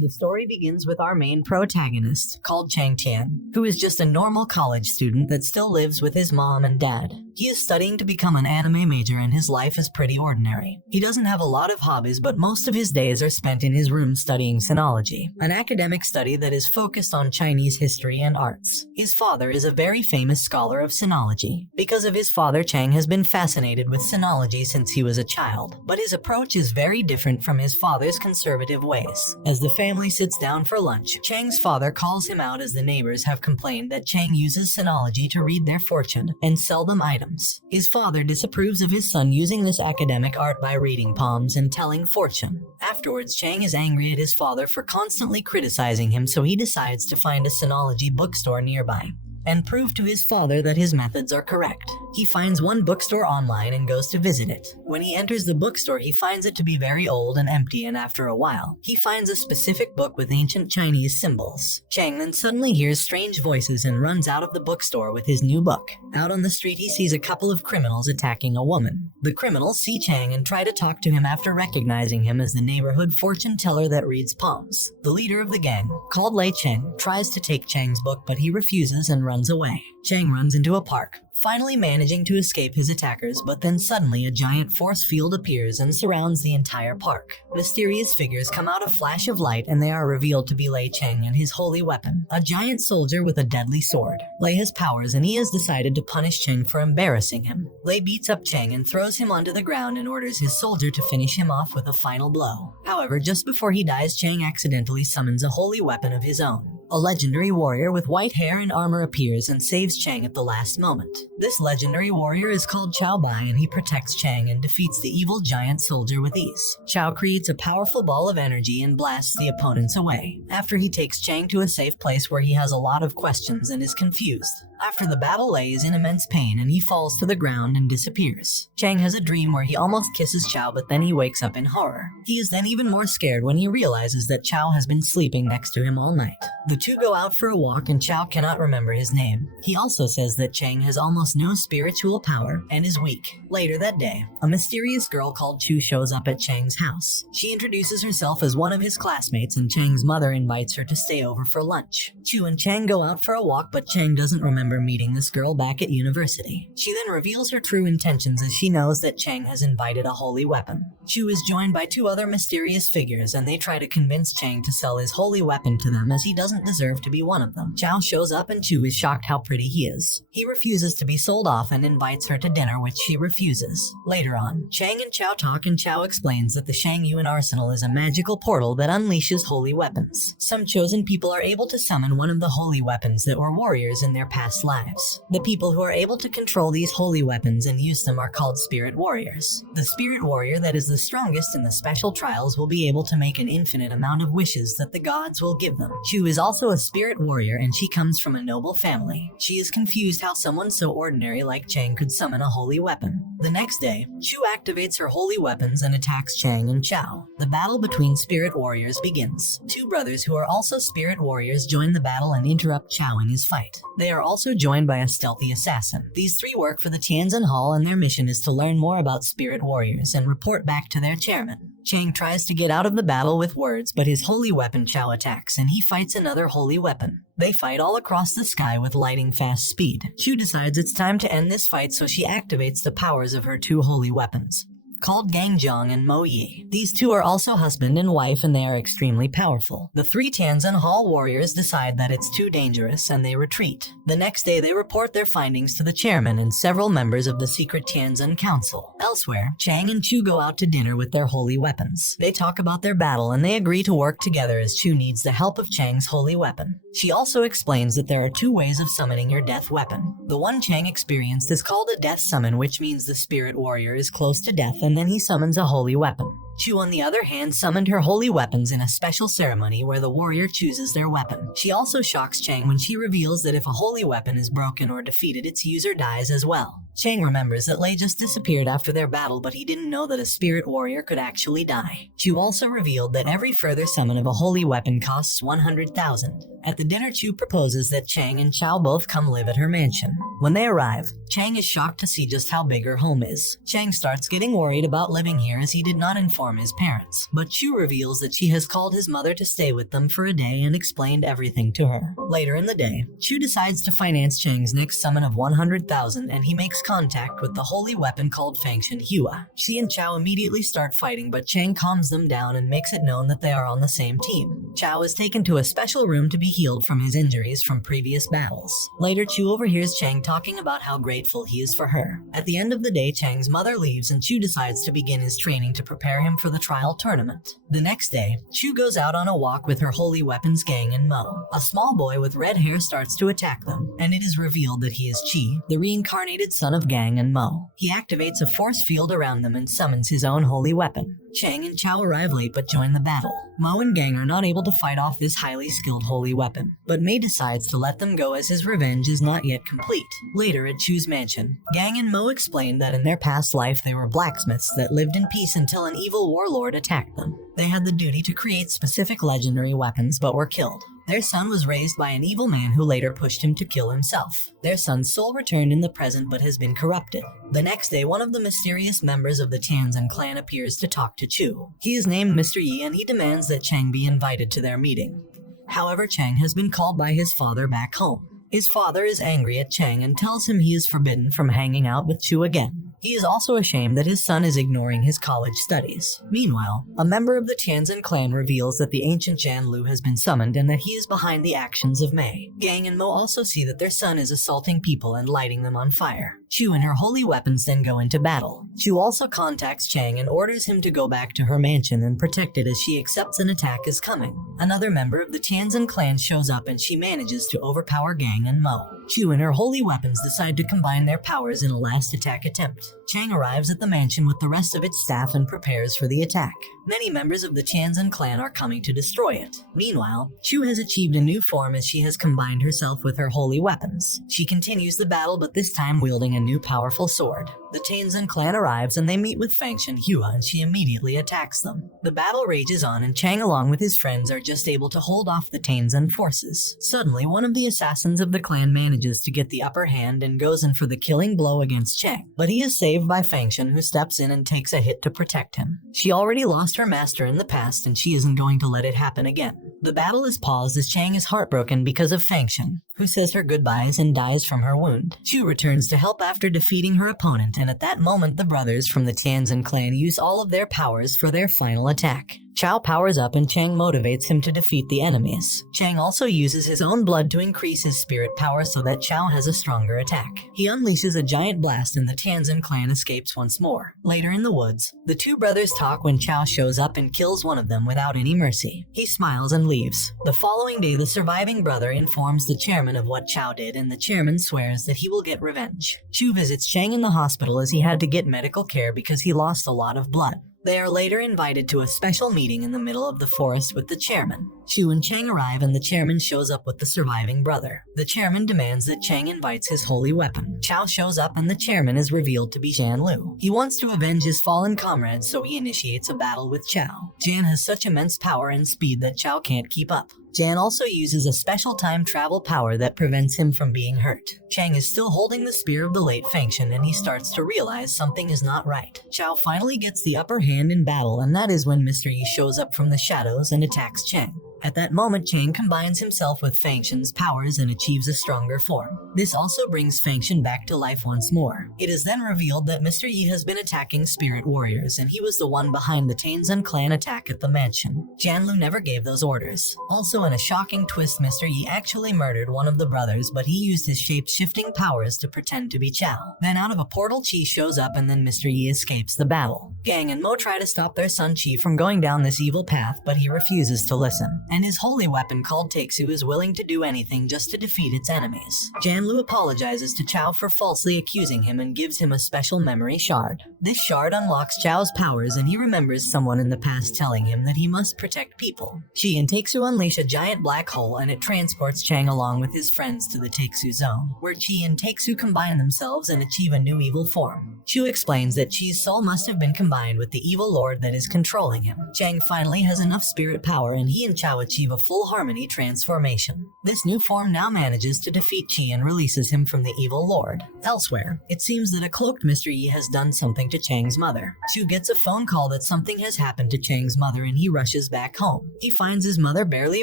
The story begins with our main protagonist, called Chang Tian, who is just a normal college student that still lives with his mom and dad. He is studying to become an anime major and his life is pretty ordinary. He doesn't have a lot of hobbies, but most of his days are spent in his room studying sinology, an academic study that is focused on Chinese history and arts. His father is a very famous scholar of sinology. Because of his father, Chang has been fascinated with sinology since he was a child, but his approach is very different from his father's conservative ways. As the family sits down for lunch, Chang's father calls him out as the neighbors have complained that Chang uses sinology to read their fortune and sell them items. His father disapproves of his son using this academic art by reading palms and telling fortune. Afterwards, Chang is angry at his father for constantly criticizing him, so he decides to find a sinology bookstore nearby and prove to his father that his methods are correct. He finds one bookstore online and goes to visit it. When he enters the bookstore, he finds it to be very old and empty, and after a while, he finds a specific book with ancient Chinese symbols. Chang then suddenly hears strange voices and runs out of the bookstore with his new book. Out on the street, he sees a couple of criminals attacking a woman. The criminals see Chang and try to talk to him after recognizing him as the neighborhood fortune teller that reads palms. The leader of the gang, called Lei Cheng, tries to take Chang's book, but he refuses and runs away. Chang runs into a park, finally managing to escape his attackers, but then suddenly a giant force field appears and surrounds the entire park. Mysterious figures come out a flash of light and they are revealed to be Lei Cheng and his holy weapon, a giant soldier with a deadly sword. Lei has powers and he has decided to punish Cheng for embarrassing him. Lei beats up Cheng and throws him onto the ground and orders his soldier to finish him off with a final blow. However, just before he dies, Cheng accidentally summons a holy weapon of his own. A legendary warrior with white hair and armor appears and saves Chang at the last moment. This legendary warrior is called Xiao Bai and he protects Chang and defeats the evil giant soldier with ease. Xiao creates a powerful ball of energy and blasts the opponents away. After he takes Chang to a safe place where he has a lot of questions and is confused. After the battle, Lei is in immense pain and he falls to the ground and disappears. Chang has a dream where he almost kisses Xiao, but then he wakes up in horror. He is then even more scared when he realizes that Xiao has been sleeping next to him all night. The two go out for a walk and Xiao cannot remember his name. He also says that Chang has almost no spiritual power and is weak. Later that day, a mysterious girl called Chu shows up at Chang's house. She introduces herself as one of his classmates and Chang's mother invites her to stay over for lunch. Chu and Chang go out for a walk, but Chang doesn't remember meeting this girl back at university. She then reveals her true intentions as she knows that Chang has invited a holy weapon. Chu is joined by two other mysterious figures and they try to convince Chang to sell his holy weapon to them as he doesn't deserve to be one of them. Xiao shows up and Chu is shocked how pretty he is. He refuses to be sold off and invites her to dinner, which she refuses. Later on, Chang and Xiao talk and Xiao explains that the Shangyuan arsenal is a magical portal that unleashes holy weapons. Some chosen people are able to summon one of the holy weapons that were warriors in their past lives. The people who are able to control these holy weapons and use them are called spirit warriors. The spirit warrior that is the strongest in the special trials will be able to make an infinite amount of wishes that the gods will give them. Chu is also a spirit warrior and she comes from a noble family. She is confused how someone so ordinary like Chang could summon a holy weapon. The next day, Chu activates her holy weapons and attacks Chang and Xiao. The battle between spirit warriors begins. Two brothers who are also spirit warriors join the battle and interrupt Xiao in his fight. They are also joined by a stealthy assassin. These three work for the Tianzhen Hall and their mission is to learn more about spirit warriors and report back to their chairman. Chang tries to get out of the battle with words, but his holy weapon Xiao attacks and he fights another holy weapon. They fight all across the sky with lightning fast speed. Chu decides it's time to end this fight, so she activates the powers of her two holy weapons, called Gangzhong and Mo Yi. These two are also husband and wife and they are extremely powerful. The three Tianzhen Hall warriors decide that it's too dangerous and they retreat. The next day they report their findings to the chairman and several members of the secret Tianzhen Council. Elsewhere, Chang and Chu go out to dinner with their holy weapons. They talk about their battle and they agree to work together as Chu needs the help of Chang's holy weapon. She also explains that there are two ways of summoning your death weapon. The one Chang experienced is called a death summon, which means the spirit warrior is close to death and then he summons a holy weapon. Chu, on the other hand, summoned her holy weapons in a special ceremony where the warrior chooses their weapon. She also shocks Chang when she reveals that if a holy weapon is broken or defeated, its user dies as well. Chang remembers that Lei just disappeared after their battle, but he didn't know that a spirit warrior could actually die. Chu also revealed that every further summon of a holy weapon costs 100,000. At the dinner, Chu proposes that Chang and Xiao both come live at her mansion. When they arrive, Chang is shocked to see just how big her home is. Chang starts getting worried about living here as he did not inform inform his parents, but Chu reveals that she has called his mother to stay with them for a day and explained everything to her. Later in the day, Chu decides to finance Chang's next summon of 100,000 and he makes contact with the holy weapon called Fangshan Hua. She and Chao immediately start fighting, but Chang calms them down and makes it known that they are on the same team. Chao is taken to a special room to be healed from his injuries from previous battles. Later, Chu overhears Chang talking about how grateful he is for her. At the end of the day, Chang's mother leaves and Chu decides to begin his training to prepare him for the trial tournament. The next day, Chu goes out on a walk with her holy weapons gang and Mo. A small boy with red hair starts to attack them, and it is revealed that he is Chi, the reincarnated son of Gang and Mo. He activates a force field around them and summons his own holy weapon. Chang and Chao arrive late but join the battle. Mo and Gang are not able to fight off this highly skilled holy weapon, but Mei decides to let them go as his revenge is not yet complete. Later at Chu's mansion, Gang and Mo explain that in their past life they were blacksmiths that lived in peace until an evil warlord attacked them. They had the duty to create specific legendary weapons but were killed. Their son was raised by an evil man who later pushed him to kill himself. Their son's soul returned in the present but has been corrupted. The next day, one of the mysterious members of the Tianzhen clan appears to talk to Chu. He is named Mr. Yi and he demands that Chang be invited to their meeting. However, Chang has been called by his father back home. His father is angry at Chang and tells him he is forbidden from hanging out with Chu again. He is also ashamed that his son is ignoring his college studies. Meanwhile, a member of the Tianzhen clan reveals that the ancient Jan Lu has been summoned and that he is behind the actions of Mei. Gang and Mo also see that their son is assaulting people and lighting them on fire. Chu and her holy weapons then go into battle. Chu also contacts Chang and orders him to go back to her mansion and protect it as she accepts an attack is coming. Another member of the Tianzhen clan shows up and she manages to overpower Gang and Mo. Chu and her holy weapons decide to combine their powers in a last attack attempt. Chang arrives at the mansion with the rest of its staff and prepares for the attack. Many members of the Tianzhen clan are coming to destroy it. Meanwhile, Chu has achieved a new form as she has combined herself with her holy weapons. She continues the battle, but this time wielding a new powerful sword. The Tianzhen clan arrives and they meet with Fangshan Hua and she immediately attacks them. The battle rages on and Chang along with his friends are just able to hold off the Tianzhen forces. Suddenly, one of the assassins of the clan manages to get the upper hand and goes in for the killing blow against Chang, but he is saved by Fangshan, who steps in and takes a hit to protect him. She already lost her master in the past and she isn't going to let it happen again. The battle is paused as Chang is heartbroken because of Fangshan, who says her goodbyes and dies from her wound. Chu returns to help after defeating her opponent, and at that moment the brothers from the Tianzhen clan use all of their powers for their final attack. Chao powers up and Chang motivates him to defeat the enemies. Chang also uses his own blood to increase his spirit power so that Chao has a stronger attack. He unleashes a giant blast and the Tianzhen clan escapes once more. Later in the woods, the two brothers talk when Chao shows up and kills one of them without any mercy. He smiles and leaves. The following day, the surviving brother informs the chairman of what Chao did and the chairman swears that he will get revenge. Chu visits Chang in the hospital as he had to get medical care because he lost a lot of blood. They are later invited to a special meeting in the middle of the forest with the chairman. Chu and Chang arrive and the chairman shows up with the surviving brother. The chairman demands that Chang invites his holy weapon. Chao shows up and the chairman is revealed to be Jan Lu. He wants to avenge his fallen comrades, so he initiates a battle with Chao. Jan has such immense power and speed that Chao can't keep up. Jan also uses a special time travel power that prevents him from being hurt. Chang is still holding the spear of the late Fangshan and he starts to realize something is not right. Chao finally gets the upper hand in battle, and that is when Mr. Yi shows up from the shadows and attacks Chang. At that moment, Chang combines himself with Fangshan's powers and achieves a stronger form. This also brings Fangshan back to life once more. It is then revealed that Mr. Yi has been attacking spirit warriors and he was the one behind the Tianzhen clan attack at the mansion. Janlu never gave those orders. Also, in a shocking twist, Mr. Yi actually murdered one of the brothers, but he used his shape-shifting powers to pretend to be Chao. Then out of a portal, Chi shows up and then Mr. Yi escapes the battle. Gang and Mo try to stop their son Chi from going down this evil path, but he refuses to listen. And his holy weapon called Takesu is willing to do anything just to defeat its enemies. Janlu apologizes to Chao for falsely accusing him and gives him a special memory shard. This shard unlocks Chao's powers and he remembers someone in the past telling him that he must protect people. Chi and Takesu unleash a giant black hole and it transports Chang along with his friends to the Takesu zone, where Chi and Takesu combine themselves and achieve a new evil form. Chu explains that Chi's soul must have been combined with the evil lord that is controlling him. Chang finally has enough spirit power and he and Chao Xiao achieve a full harmony transformation. This new form now manages to defeat Qi and releases him from the evil lord. Elsewhere, it seems that a cloaked Mr. Yi has done something to Chang's mother. Chu gets a phone call that something has happened to Chang's mother and he rushes back home. He finds his mother barely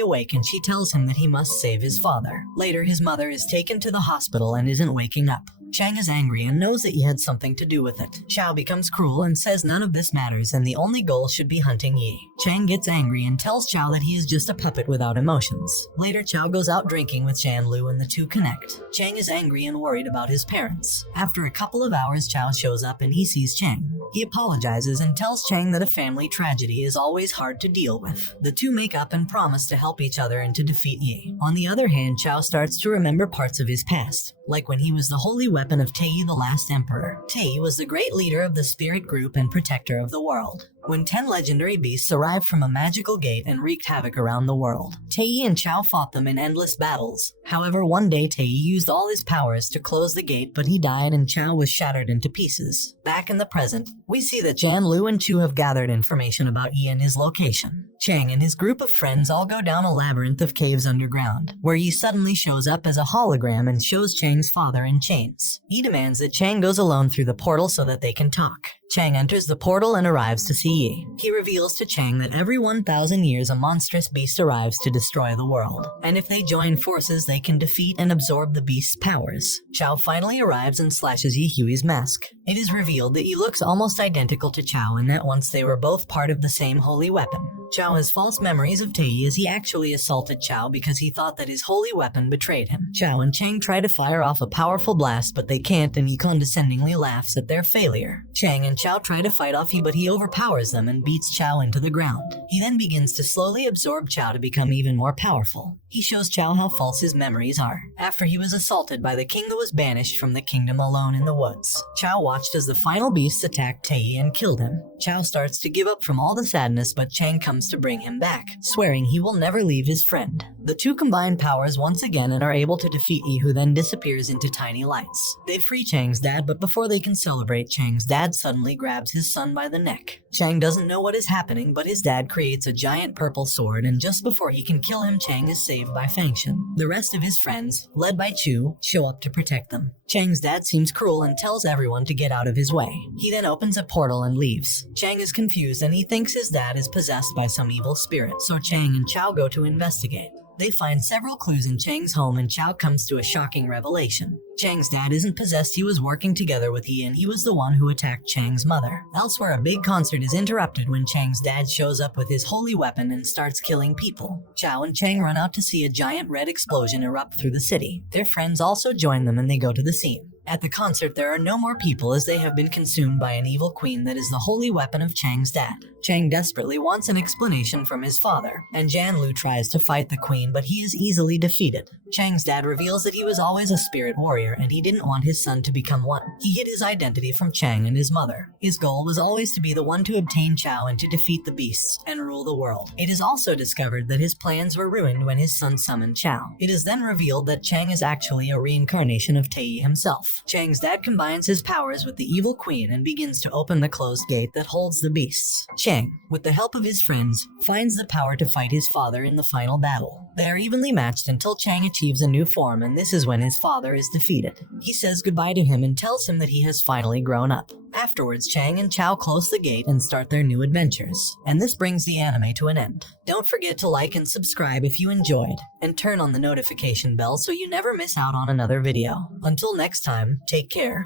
awake and she tells him that he must save his father. Later, his mother is taken to the hospital and isn't waking up. Chang is angry and knows that he had something to do with it. Xiao becomes cruel and says none of this matters and the only goal should be hunting Yi. Chang gets angry and tells Xiao that he is just a puppet without emotions. Later, Xiao goes out drinking with Shan Lu and the two connect. Chang is angry and worried about his parents. After a couple of hours, Xiao shows up and he sees Chang. He apologizes and tells Chang that a family tragedy is always hard to deal with. The two make up and promise to help each other and to defeat Yi. On the other hand, Xiao starts to remember parts of his past, like when he was the holy weapon of Tei, the last emperor. Tei was the great leader of the spirit group and protector of the world. When 10 legendary beasts arrived from a magical gate and wreaked havoc around the world, Tei and Xiao fought them in endless battles. However, one day Tei used all his powers to close the gate, but he died and Xiao was shattered into pieces. Back in the present, we see that Jan Lu and Chu have gathered information about Yi and his location. Chang and his group of friends all go down a labyrinth of caves underground, where Yi suddenly shows up as a hologram and shows Chang's father in chains. Yi demands that Chang goes alone through the portal so that they can talk. Chang enters the portal and arrives to see Yi. He reveals to Chang that every 1,000 years a monstrous beast arrives to destroy the world, and if they join forces they can defeat and absorb the beast's powers. Xiao finally arrives and slashes Yi Hui's mask. It is revealed that Yi looks almost identical to Xiao and that once they were both part of the same holy weapon. Xiao has false memories of Tei as he actually assaulted Xiao because he thought that his holy weapon betrayed him. Xiao and Chang try to fire off a powerful blast but they can't and Yi condescendingly laughs at their failure. Chang and Xiao try to fight off Yi but he overpowers them and beats Xiao into the ground. He then begins to slowly absorb Xiao to become even more powerful. He shows Xiao how false his memories are. After he was assaulted by the king that was banished from the kingdom alone in the woods, Xiao watched as the final beasts attacked Tei and killed him. Xiao starts to give up from all the sadness but Chang comes to bring him back, swearing he will never leave his friend. The two combine powers once again and are able to defeat Yi, who then disappears into tiny lights. They free Chang's dad, but before they can celebrate, Chang's dad suddenly grabs his son by the neck. Chang doesn't know what is happening, but his dad creates a giant purple sword, and just before he can kill him, Chang is saved by Fangshan. The rest of his friends, led by Chu, show up to protect them. Chang's dad seems cruel and tells everyone to get out of his way. He then opens a portal and leaves. Chang is confused and he thinks his dad is possessed by some evil spirit, so Chang and Xiao go to investigate. They find several clues in Chang's home and Xiao comes to a shocking revelation. Chang's dad isn't possessed, he was working together with Yi and he was the one who attacked Chang's mother. Elsewhere, a big concert is interrupted when Chang's dad shows up with his holy weapon and starts killing people. Xiao and Chang run out to see a giant red explosion erupt through the city. Their friends also join them and they go to the scene. At the concert, there are no more people as they have been consumed by an evil queen that is the holy weapon of Chang's dad. Chang desperately wants an explanation from his father, and Jan Lu tries to fight the queen, but he is easily defeated. Chang's dad reveals that he was always a spirit warrior and he didn't want his son to become one. He hid his identity from Chang and his mother. His goal was always to be the one to obtain Xiao and to defeat the beasts and rule the world. It is also discovered that his plans were ruined when his son summoned Xiao. It is then revealed that Chang is actually a reincarnation of Tei himself. Chang's dad combines his powers with the evil queen and begins to open the closed gate that holds the beasts. Chang, with the help of his friends, finds the power to fight his father in the final battle. They are evenly matched until Chang achieves a new form, and this is when his father is defeated. He says goodbye to him and tells him that he has finally grown up. Afterwards, Chang and Xiao close the gate and start their new adventures. And this brings the anime to an end. Don't forget to like and subscribe if you enjoyed, and turn on the notification bell so you never miss out on another video. Until next time, take care.